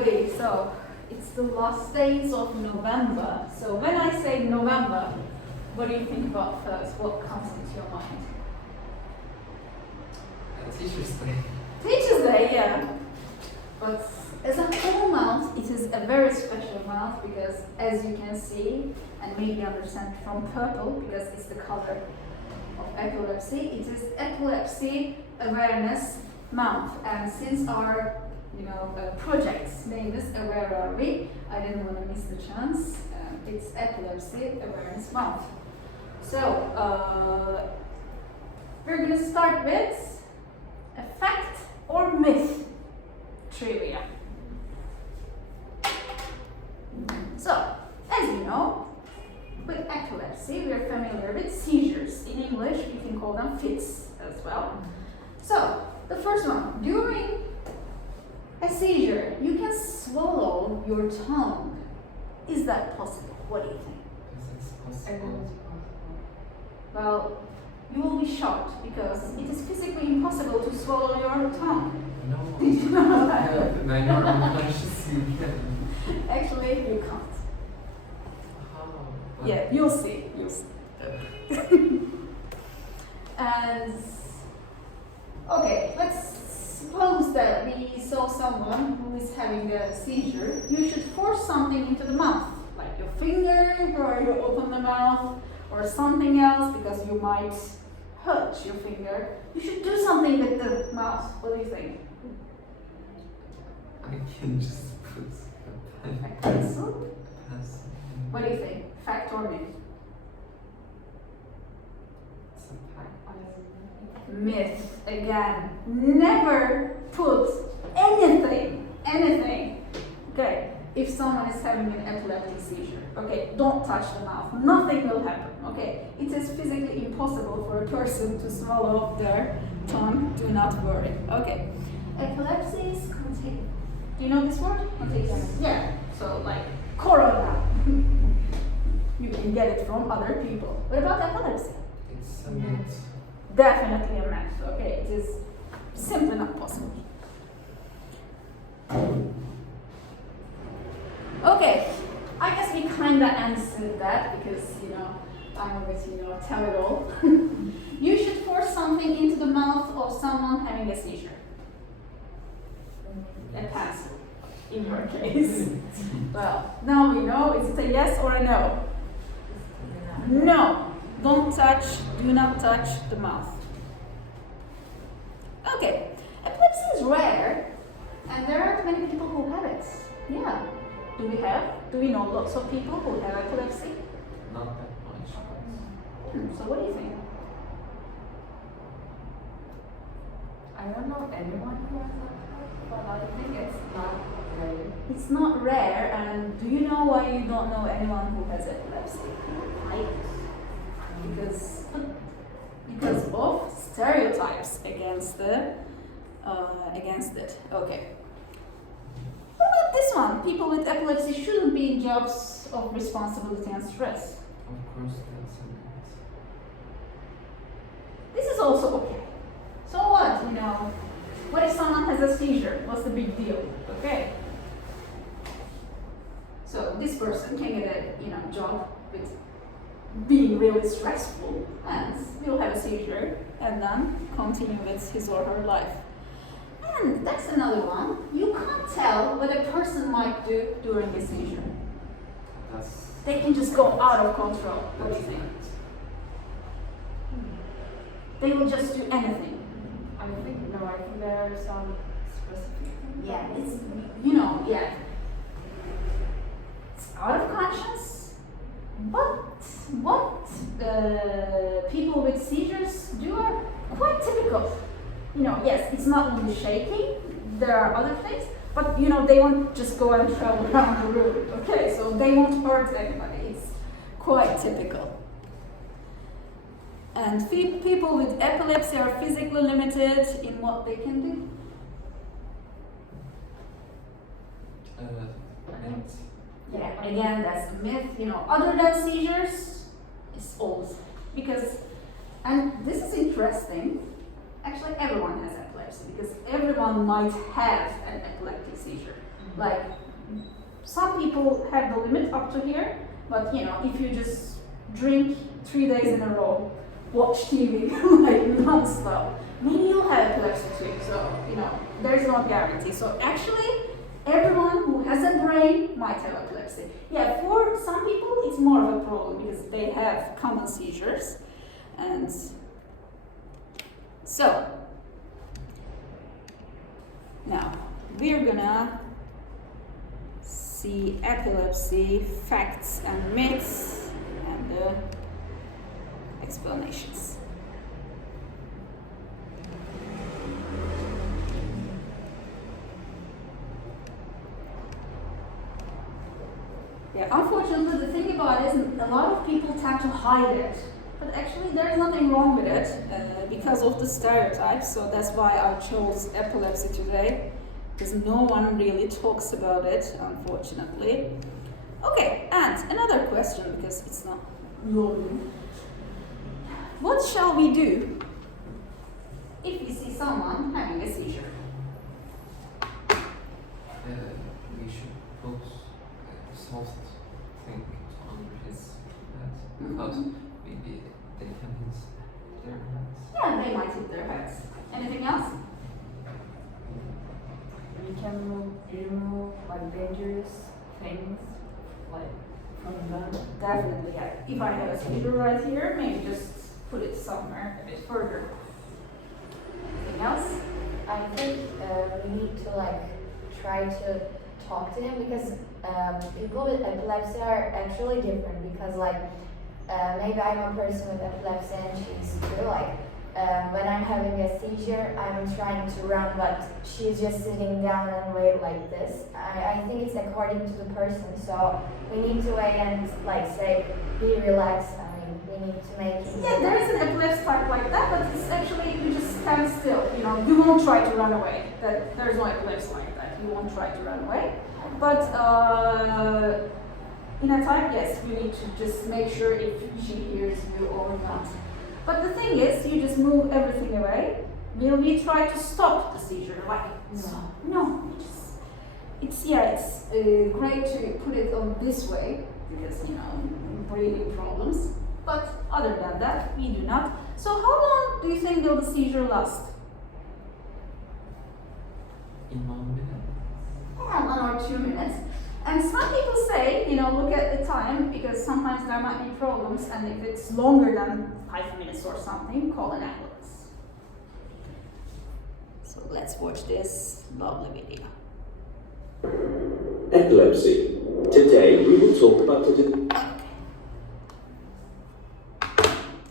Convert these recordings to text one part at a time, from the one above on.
everybody. So it's the last days of November. So when I say November, what do you think about first? What comes into your mind? Teacher's Day. Teacher's Day, yeah. But as a whole month, it is a very special month because, as you can see and maybe understand from purple, because it's the color of epilepsy, it is Epilepsy Awareness Month. And since our project's name is Awarearewe, I didn't want to miss the chance. It's Epilepsy Awareness Month. So we're going to start with a fact or myth trivia. So, as you know, with epilepsy, we are familiar with seizures. In English, you can call them fits as well. So, the first one, during a seizure, you can swallow your tongue. Is that possible? What do you think? Is it possible? Well, you will be shocked because it is physically impossible to swallow your tongue. No. Did you know that? Yeah, when you're unconscious, you can. Actually, you can't. How? Yeah, you'll see. And okay, let's suppose that we saw someone who is having a seizure. You should force something into the mouth, like your finger, or you open the mouth, or something else, because you might hurt your finger. You should do something with the mouth. What do you think? I can just put a pen. A pencil? Pencil. What do you think? Fact or myth? It's a pack. Myth again. Never put anything. Okay, if someone is having an epileptic seizure, okay, don't touch the mouth. Nothing will happen. Okay, it is physically impossible for a person to swallow their tongue. Do not worry. Okay, epilepsy is contagious. Do you know this word? Contagious. Yeah. So like corona. You can get it from other people. What about epilepsy? It's a myth. Definitely a myth. Okay, it is simply not possible. Okay, I guess we kinda answered that because I'm a bit tell it all. You should force something into the mouth of someone having a seizure. A pencil, in your case. Well, now we know. Is it a yes or a no? No. Don't touch. Do not touch the mouth. Okay, epilepsy is rare, and there aren't many people who have it. Yeah. Do we know lots of people who have epilepsy? Not that much. So what do you think? I don't know anyone who has that, but I think it's not rare. It's not rare, and do you know why you don't know anyone who has epilepsy? Because of stereotypes against it. Okay. What about this one? People with epilepsy shouldn't be in jobs of responsibility and stress. Of course, that's a myth. This is also okay. So what? What if someone has a seizure? What's the big deal? Okay. So this person can get a job with being really stressful and will have a seizure and then continue with his or her life. And that's another one. You can't tell what a person might do during a seizure. They can just go out of control. What do you think? They will just do anything. I think there are some specific things. Yeah, it's it's out of conscience. But what people with seizures do are quite typical. Yes, it's not only shaking, there are other things, but they won't just go and travel around the room, okay? So they won't hurt anybody. It's quite typical. And people with epilepsy are physically limited in what they can do. Myth. Yeah, again, that's a myth. Other than seizures, it's old. And this is interesting. Actually, everyone has epilepsy because everyone might have an epileptic seizure. Like, some people have the limit up to here, but you know, if you just drink 3 days in a row, watch TV like non-stop, maybe you'll have epilepsy too. So, you know, there's no guarantee. So actually, everyone who has a brain might have epilepsy. Yeah, for some people it's more of a problem because they have common seizures. And so, now we're gonna see epilepsy facts and myths and explanations. Yeah, unfortunately, the thing about it is a lot of people tend to hide it. But actually, there's nothing wrong with it because of the stereotypes. So that's why I chose epilepsy today, because no one really talks about it, unfortunately. Okay, and another question, because it's not long. What shall we do if we see someone having a seizure? We should put soft things under his head because maybe they can hit their heads. Yeah, they might hit their heads. Anything else? We can remove like dangerous things like from them. Definitely, yeah. If I have a seizure right here, maybe just put it somewhere a bit further. Anything else? I think we need to like try to talk to him because people with epilepsy are actually different because like maybe I'm a person with epilepsy and she's too like when I'm having a seizure I'm trying to run but she's just sitting down and wait like this. I think it's according to the person, so we need to wait and like say be relaxed. I mean we need to make it. Yeah, there is an epilepsy type like that, but it's actually you just stand still. You know, you won't try to run away. There's no epilepsy like that. You won't try to run away. But in a type, yes, you need to just make sure if she hears you or not. But the thing is, you just move everything away. Will we try to stop the seizure? Like, no. It's great to put it on this way because, you know, breathing problems. But other than that, we do not. So how long do you think will the seizure last? In 1 minute. Yeah, 1 or 2 minutes. And some people say, you know, look at the time because sometimes there might be problems, and if it's longer than 5 minutes or something, call an ambulance. So let's watch this lovely video. Epilepsy. Today we will talk about a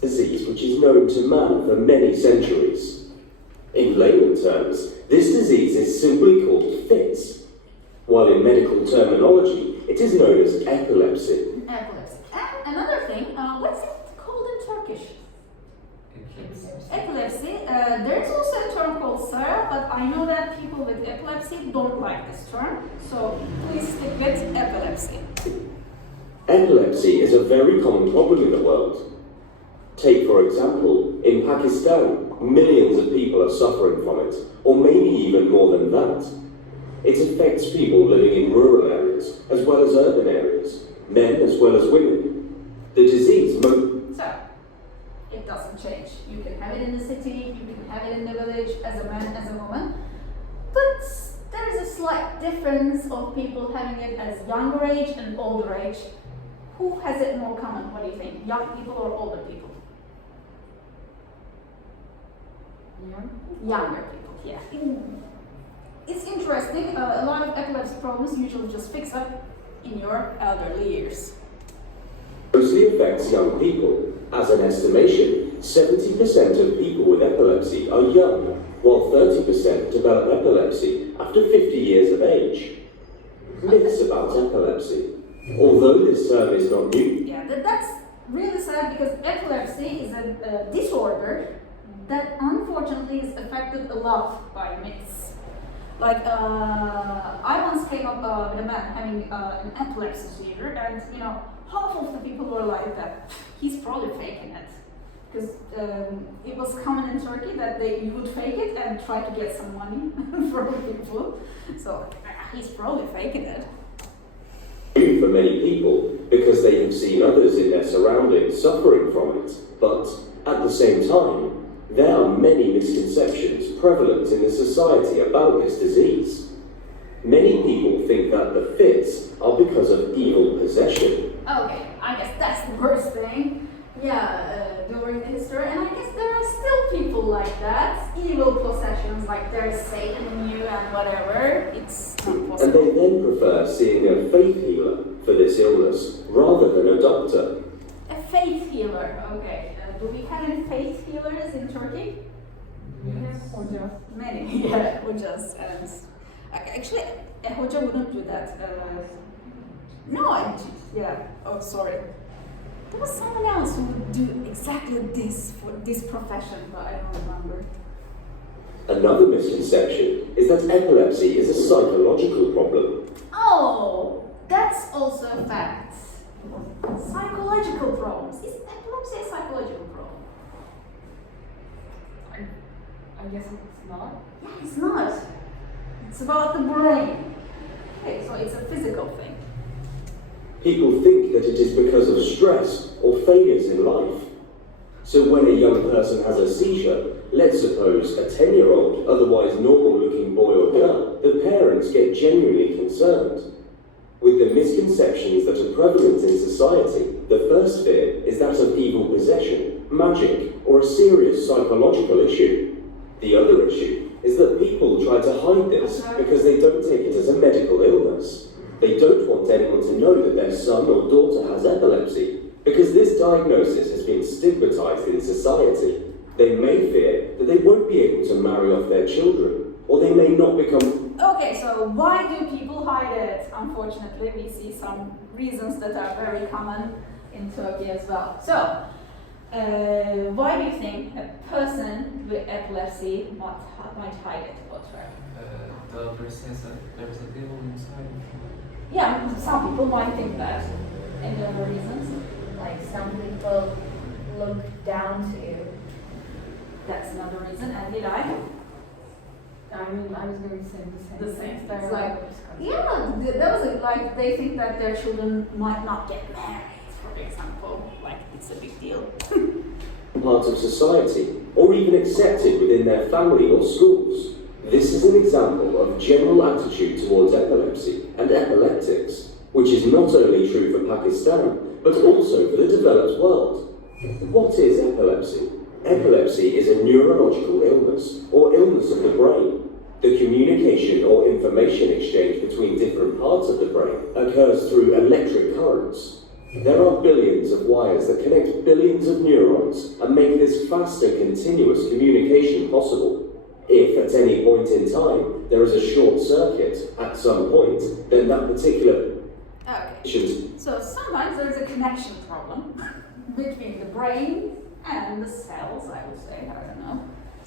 disease which is known to man for many centuries. In layman terms, this disease is simply called fits, while in medical terminology it is known as epilepsy. Epilepsy. And another thing, what's it called in Turkish? Epilepsy. There's also a term called Sarah, but I know that people with epilepsy don't like this term, so please stick with epilepsy. Epilepsy is a very common problem in the world. Take, for example, in Pakistan, millions of people are suffering from it, or maybe even more than that. It affects people living in rural areas, as well as urban areas, men as well as women. The disease So, it doesn't change. You can have it in the city, you can have it in the village, as a man, as a woman. But there is a slight difference of people having it as younger age and older age. Who has it more common? What do you think? Young people or older people? Younger people, yeah. It's interesting. A lot of epilepsy problems usually just fix up in your elderly years. mostly affects young people. As an estimation, 70% of people with epilepsy are young, while 30% develop epilepsy after 50 years of age. Myths about epilepsy. Although this term is not new, Yeah, that's really sad because epilepsy is a disorder that unfortunately is affected a lot by myths. Like, I once came up with a man having an epilepsy seizure, and you know, half of the people were like that. He's probably faking it, because it was common in Turkey that you would fake it and try to get some money from people. So he's probably faking it. For many people because they have seen others in their surroundings suffering from it. But at the same time, there are many misconceptions prevalent in the society about this disease. Many people think that the fits are because of evil possession. Okay, I guess that's the worst thing. During the history, and I guess there are still people like that. Evil possessions, like there's Satan in you and whatever. It's not And possible. they then prefer seeing a faith healer for this illness rather than a doctor. A faith healer. Okay. Do we have any faith healers in Turkey? Yes. Hoca. Many. Yeah, hojas. Actually, a hoja wouldn't do that. Oh, sorry. There was someone else who would do exactly this for this profession, but I don't remember. Another misconception is that epilepsy is a psychological problem. Oh, that's also a fact. Psychological problems. Is epilepsy a psychological problem? I guess it's not. Yeah, it's not. It's about the brain. Okay, so it's a physical thing. People think that it is because of stress or failures in life. So when a young person has a seizure, let's suppose a 10-year-old, otherwise normal-looking boy or girl, the parents get genuinely concerned. With the misconceptions that are prevalent in society, the first fear is that of evil possession, magic, or a serious psychological issue. The other issue is that people try to hide this because they don't take it as a medical illness. They don't want anyone to know that their son or daughter has epilepsy because this diagnosis has been stigmatized in society. They may fear that they won't be able to marry off their children, or they may not become... Okay, so why do people hide it? Unfortunately, we see some reasons that are very common in Turkey as well. So, why do you think a person with epilepsy might hide it? The other says that there's a devil inside. Yeah, some people might think that. Any other reasons? Like some people look down to you. That's another reason. And did I? I mean, I was going to say the same. The same. There It's are like, discussions. yeah, that was it. Like they think that their children might not get married, for example. Like it's a big deal. part of society, or even accepted within their family or schools. This is an example of general attitude towards epilepsy and epileptics, which is not only true for Pakistan, but also for the developed world. What is epilepsy? Epilepsy is a neurological illness, or illness of the brain. The communication or information exchange between different parts of the brain occurs through electric currents. There are billions of wires that connect billions of neurons and make this faster continuous communication possible. If at any point in time there is a short circuit at some point, then that particular Okay. So sometimes there's a connection problem between the brain and the cells, I would say, I don't know.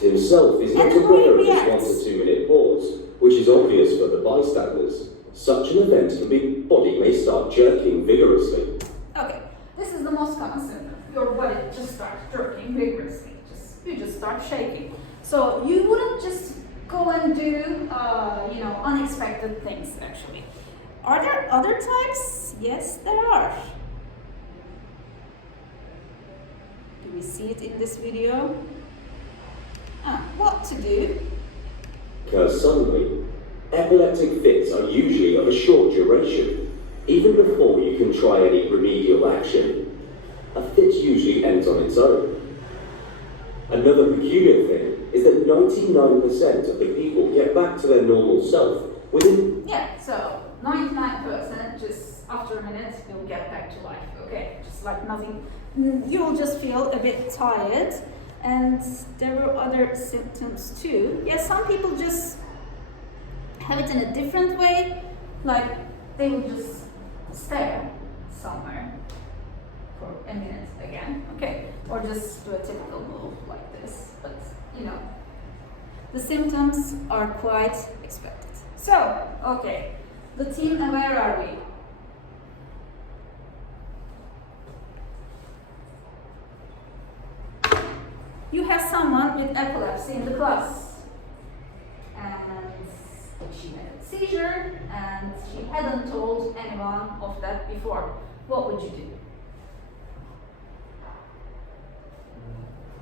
himself is not And the aware of brain this 1 reacts. to 2 minute pause, which is obvious for the bystanders. Such an event can be body may start jerking vigorously. Okay, this is the most common symptom. Your body just starts jerking vigorously. You just start shaking. So you wouldn't just go and do, unexpected things, actually. Are there other types? Yes, there are. Do we see it in this video? What to do? Occurs suddenly. Epileptic fits are usually of a short duration. Even before you can try any remedial action, a fit usually ends on its own. Another peculiar thing is that 99% of the people get back to their normal self within... Yeah, so 99% just after a minute you'll get back to life, okay? Just like nothing. You'll just feel a bit tired, and there were other symptoms too. Yeah, some people just have it in a different way, like they will just stare somewhere for a minute again, okay? Or just do a typical move like this, but the symptoms are quite expected. So, okay, the team Awarearewe. You have someone with epilepsy in the class, and she had a seizure and she hadn't told anyone of that before, what would you do?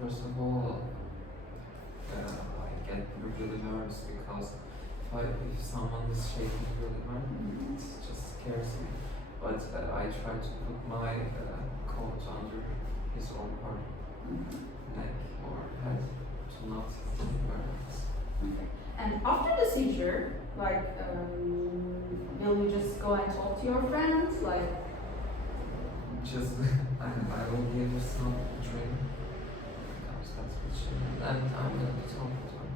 First of all, I get really nervous because if someone is shaking really hard, it just scares me. But I try to put my coat under his own part, neck or head, to not burn. And after the seizure, like, will you just go and talk to your friends? Like, Just I will give you some drink. That's what she, and I'm gonna talk to her.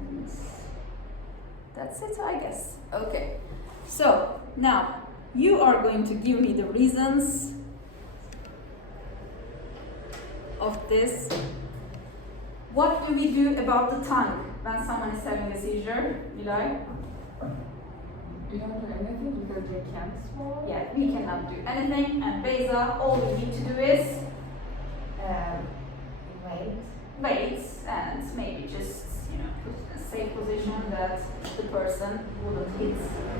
and that's it, I guess. Okay. So now you are going to give me the reasons of this. What do we do about the tongue when someone is having a seizure? Eli? You don't do anything because they can't swallow? Yeah, we cannot do anything. And Beza, all we need to do is Wait. wait and maybe just, put in a safe position that the person wouldn't hit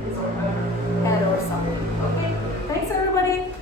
his or her head or something. Okay, thanks everybody.